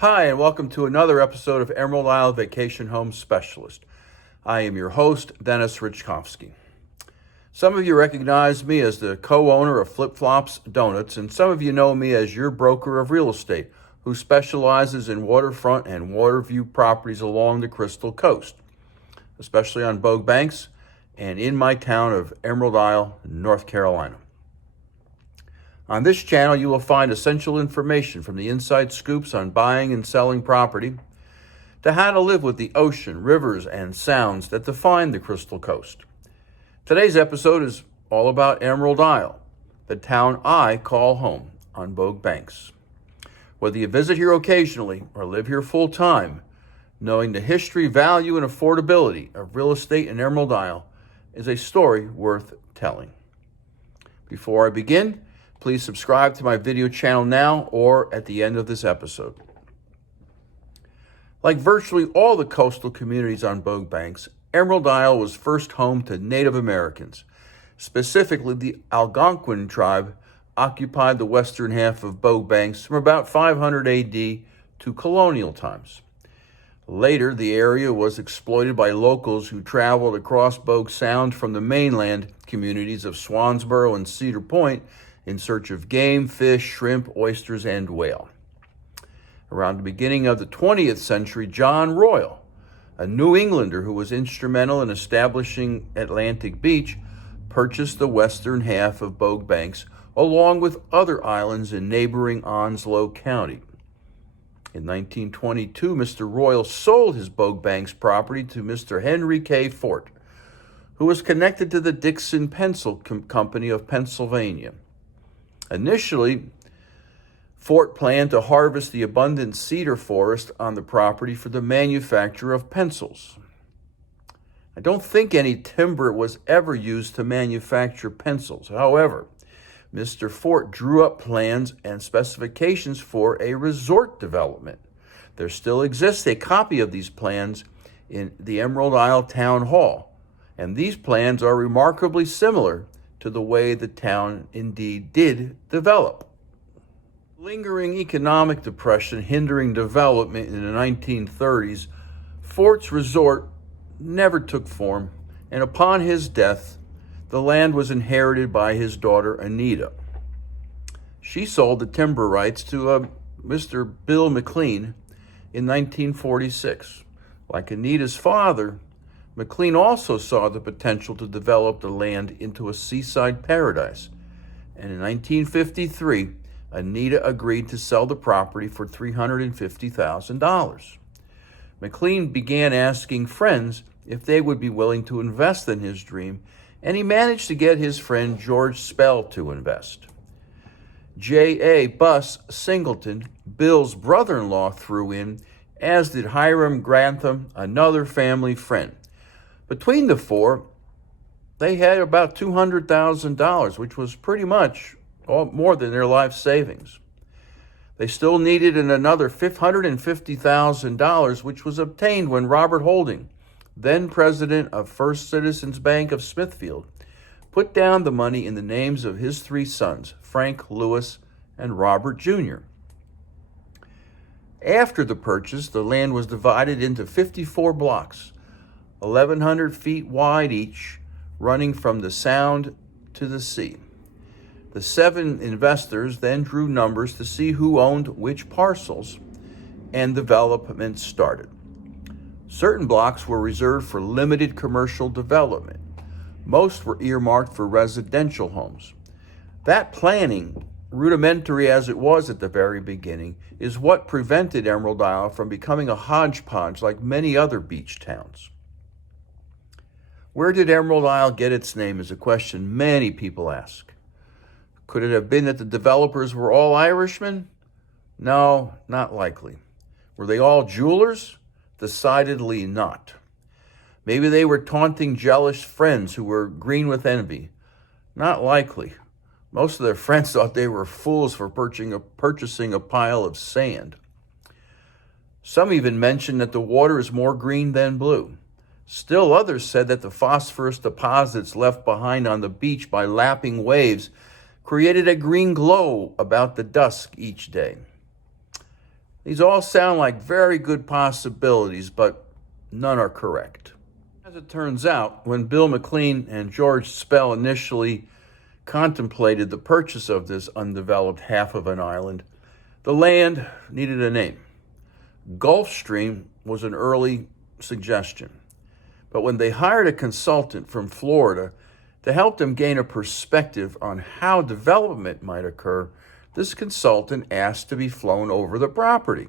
Hi, and welcome to another episode of Emerald Isle Vacation Home Specialist. I am your host, Dennis Richkovsky. Some of you recognize me as the co-owner of Flip Flops Donuts, and some of you know me as your broker of real estate who specializes in waterfront and waterview properties along the Crystal Coast, especially on Bogue Banks and in my town of Emerald Isle, North Carolina. On this channel, you will find essential information from the inside scoops on buying and selling property to how to live with the ocean, rivers, and sounds that define the Crystal Coast. Today's episode is all about Emerald Isle, the town I call home on Bogue Banks. Whether you visit here occasionally or live here full time, knowing the history, value, and affordability of real estate in Emerald Isle is a story worth telling. Before I begin, please subscribe to my video channel now or at the end of this episode. Like virtually all the coastal communities on Bogue Banks, Emerald Isle was first home to Native Americans. Specifically, the Algonquin tribe occupied the western half of Bogue Banks from about 500 AD to colonial times. Later, the area was exploited by locals who traveled across Bogue Sound from the mainland communities of Swansboro and Cedar Point in search of game, fish, shrimp, oysters, and whale. Around the beginning of the 20th century, John Royal, a New Englander who was instrumental in establishing Atlantic Beach, purchased the western half of Bogue Banks along with other islands in neighboring Onslow County. In 1922, Mr. Royal sold his Bogue Banks property to Mr. Henry K. Fort, who was connected to the Dixon Pencil Company of Pennsylvania. Initially, Fort planned to harvest the abundant cedar forest on the property for the manufacture of pencils. I don't think any timber was ever used to manufacture pencils. However, Mr. Fort drew up plans and specifications for a resort development. There still exists a copy of these plans in the Emerald Isle Town Hall, and these plans are remarkably similar to the way the town indeed did develop. Lingering economic depression hindering development in the 1930s, Fort's resort never took form, and upon his death, the land was inherited by his daughter Anita. She sold the timber rights to Mr. Bill McLean in 1946. Like Anita's father, McLean also saw the potential to develop the land into a seaside paradise, and in 1953, Anita agreed to sell the property for $350,000. McLean began asking friends if they would be willing to invest in his dream, and he managed to get his friend George Spell to invest. J.A. Buss Singleton, Bill's brother-in-law, threw in, as did Hiram Grantham, another family friend. Between the four, they had about $200,000, which was pretty much more than their life savings. They still needed another $550,000, which was obtained when Robert Holding, then president of First Citizens Bank of Smithfield, put down the money in the names of his three sons, Frank, Lewis, and Robert Jr. After the purchase, the land was divided into 54 blocks, 1,100 feet wide each, running from the Sound to the sea. The 7 investors then drew numbers to see who owned which parcels, and development started. Certain blocks were reserved for limited commercial development. Most were earmarked for residential homes. That planning, rudimentary as it was at the very beginning, is what prevented Emerald Isle from becoming a hodgepodge like many other beach towns. Where did Emerald Isle get its name is a question many people ask. Could it have been that the developers were all Irishmen? No, not likely. Were they all jewelers? Decidedly not. Maybe they were taunting jealous friends who were green with envy. Not likely. Most of their friends thought they were fools for purchasing a pile of sand. Some even mentioned that the water is more green than blue. Still others said that the phosphorus deposits left behind on the beach by lapping waves created a green glow about the dusk each day. These all sound like very good possibilities, but none are correct. As it turns out, when Bill McLean and George Spell initially contemplated the purchase of this undeveloped half of an island, the land needed a name. Gulfstream was an early suggestion, but when they hired a consultant from Florida to help them gain a perspective on how development might occur, this consultant asked to be flown over the property.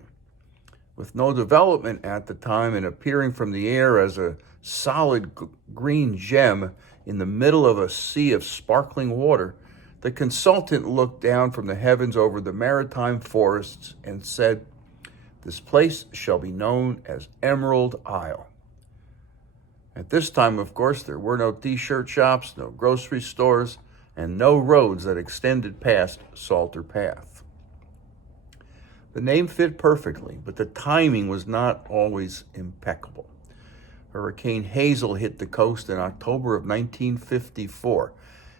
With no development at the time and appearing from the air as a solid green gem in the middle of a sea of sparkling water, the consultant looked down from the heavens over the maritime forests and said, "This place shall be known as Emerald Isle." At this time, of course, there were no t-shirt shops, no grocery stores, and no roads that extended past Salter Path. The name fit perfectly, but the timing was not always impeccable. Hurricane Hazel hit the coast in October of 1954,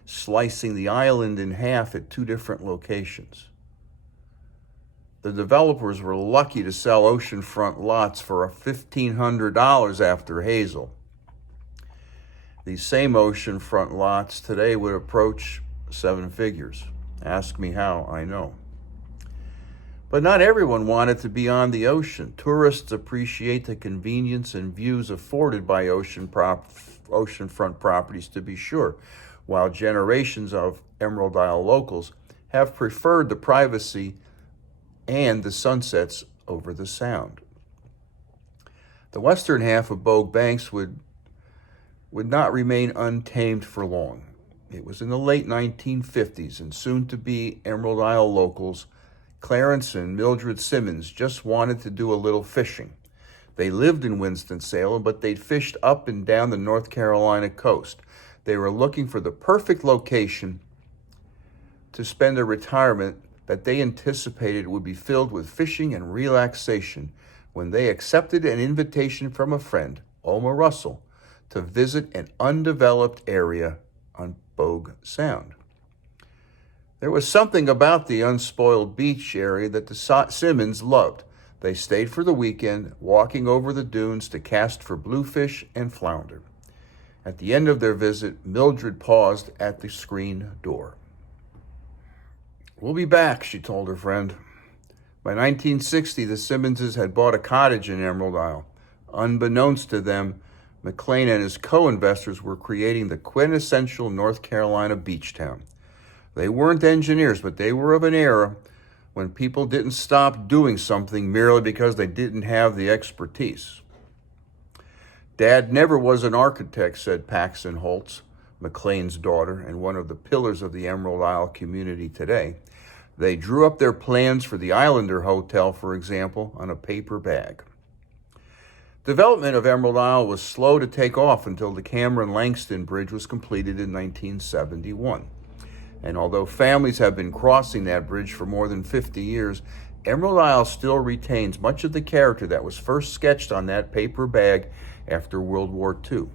slicing the island in half at two different locations. The developers were lucky to sell oceanfront lots for $1,500 after Hazel. These same oceanfront lots today would approach seven figures. Ask me how, I know. But not everyone wanted to be on the ocean. Tourists appreciate the convenience and views afforded by oceanfront properties, to be sure, while generations of Emerald Isle locals have preferred the privacy and the sunsets over the sound. The western half of Bogue Banks would not remain untamed for long. It was in the late 1950s, and soon-to-be Emerald Isle locals Clarence and Mildred Simmons just wanted to do a little fishing. They lived in Winston-Salem, but they'd fished up and down the North Carolina coast. They were looking for the perfect location to spend a retirement that they anticipated would be filled with fishing and relaxation when they accepted an invitation from a friend, Oma Russell, to visit an undeveloped area on Bogue Sound. There was something about the unspoiled beach area that the Simmons loved. They stayed for the weekend, walking over the dunes to cast for bluefish and flounder. At the end of their visit, Mildred paused at the screen door. "We'll be back," she told her friend. By 1960, the Simmonses had bought a cottage in Emerald Isle. Unbeknownst to them, McLean and his co-investors were creating the quintessential North Carolina beach town. They weren't engineers, but they were of an era when people didn't stop doing something merely because they didn't have the expertise. "Dad never was an architect," said Paxton Holtz, McLean's daughter and one of the pillars of the Emerald Isle community today. They drew up their plans for the Islander Hotel, for example, on a paper bag. Development of Emerald Isle was slow to take off until the Cameron-Langston Bridge was completed in 1971. And although families have been crossing that bridge for more than 50 years, Emerald Isle still retains much of the character that was first sketched on that paper bag after World War II.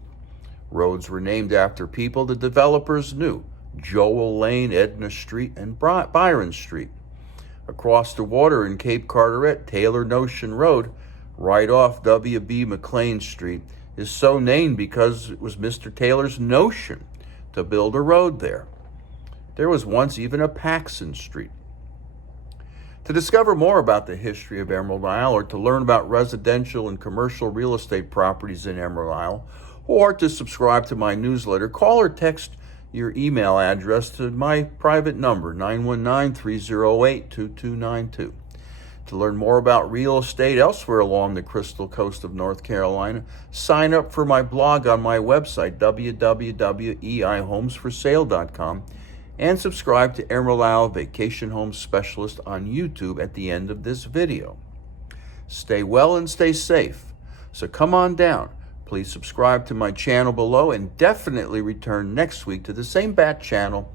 Roads were named after people the developers knew: Joel Lane, Edna Street, and Byron Street. Across the water in Cape Carteret, Taylor Notion Road, right off W.B. McLean Street, is so named because it was Mr. Taylor's notion to build a road there. There was once even a Paxson Street. To discover more about the history of Emerald Isle, or to learn about residential and commercial real estate properties in Emerald Isle, or to subscribe to my newsletter, call or text your email address to my private number, 919-308-2292. To learn more about real estate elsewhere along the Crystal Coast of North Carolina, sign up for my blog on my website, www.eihomesforsale.com, and subscribe to Emerald Isle Vacation Home Specialist on YouTube at the end of this video. Stay well and stay safe. So come on down. Please subscribe to my channel below and definitely return next week to the same bat channel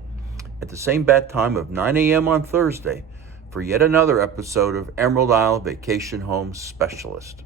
at the same bat time of 9 a.m. on Thursday for yet another episode of Emerald Isle Vacation Home Specialist.